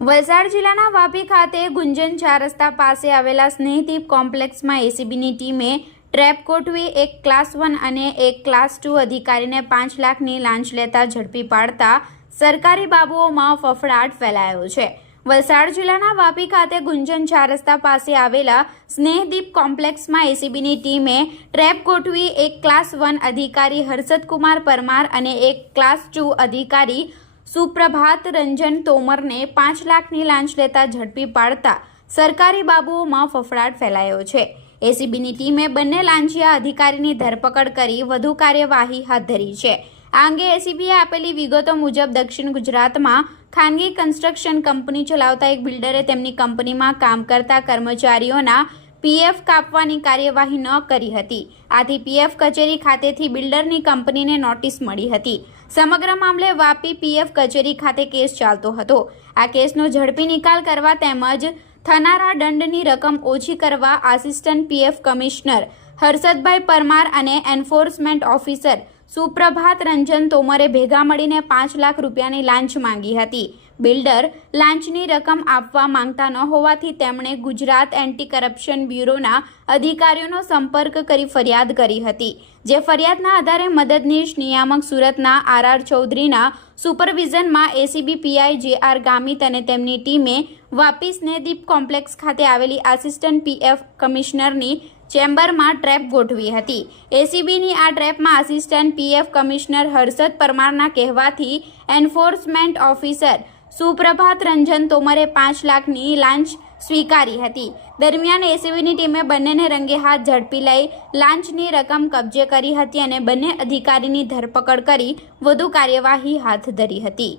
વલસાડ જિલ્લાના વાપી ખાતે ગુંજન 4 રસ્તા પાસે આવેલા સ્નેહદીપ કોમ્પ્લેક્સમાં એસીબીની ટીમે ટ્રેપ ગોઠવી એક ક્લાસ 1 અને એક ક્લાસ 2 અધિકારીને 5 લાખની લાંચ લેતા ઝડપી પાડતા સરકારી બાબુઓમાં ફફડાટ ફેલાયો છે। વલસાડ જિલ્લાના વાપી ખાતે ગુંજન 4 રસ્તા પાસે આવેલા સ્નેહદીપ કોમ્પ્લેક્સમાં એસીબીની ટીમે ટ્રેપ ગોઠવી એક ક્લાસ 1 અધિકારી હર્ષદકુમાર પરમાર અને એક ક્લાસ 2 અધિકારી સુપ્રભાત રંજન તોમરને 5 લાખની લાંચ લેતા ઝડપી પાડતા સરકારી બાબુઓમાં ફફડાટ ફેલાયો છે। એસીબીની ટીમે બંને લાંચિયા અધિકારીની ધરપકડ કરી વધુ કાર્યવાહી હાથ ધરી છે। આ અંગે એસીબીએ આપેલી વિગતો મુજબ દક્ષિણ ગુજરાતમાં ખાનગી કન્સ્ટ્રક્શન કંપની ચલાવતા એક બિલ્ડરે તેમની કંપનીમાં કામ કરતા કર્મચારીઓના પીએફ કાપવાની કાર્યવાહી ન કરી હતી। આથી પીએફ કચેરી ખાતેથી બિલ્ડરની કંપનીને નોટિસ મળી હતી। સમગ્ર મામલે વાપી પીએફ કચેરી ખાતે કેસ ચાલતો હતો। આ કેસનો ઝડપી નિકાલ કરવા તેમજ થનારા દંડની રકમ ઓછી કરવા assistant PF commissioner Harshadbhai Parmar અને એન્ફોર્સમેન્ટ ઓફિસર સુપ્રભાત રંજન તોમરે ભેગા મળીને 5 લાખ રૂપિયાની લાંચ માંગી હતી। બિલ્ડર લાંચની રકમ આપવા માંગતા ન હોવાથી તેમણે ગુજરાત એન્ટી કરપ્શન બ્યુરોના અધિકારીઓનો સંપર્ક કરી ફરિયાદ કરી હતી। જે ફરિયાદના આધારે મદદનીશ નિયામક સુરતના આર ચૌધરીના સુપરવિઝનમાં એસીબી પીઆઈ જે.આર. ગામિત અને તેમની ટીમે વાપી સ્નેહદીપ કોમ્પ્લેક્સ ખાતે આવેલી આસિસ્ટન્ટ પીએફ કમિશનરની ચેમ્બરમાં ટ્રેપ ગોઠવી હતી। એસીબીની આ ટ્રેપમાં આસિસ્ટન્ટ પીએફ કમિશનર હર્ષદ પરમારના કહેવાથી એન્ફોર્સમેન્ટ ઓફિસર સુપ્રભાત રંજન તોમરે 5 લાખની લાંચ સ્વીકારી હતી। દરમિયાન એસીબીની ટીમે બંનેને રંગે હાથ ઝડપી લઈ લાંચની રકમ કબજે કરી હતી અને બંને અધિકારીની ધરપકડ કરી વધુ કાર્યવાહી હાથ ધરી હતી।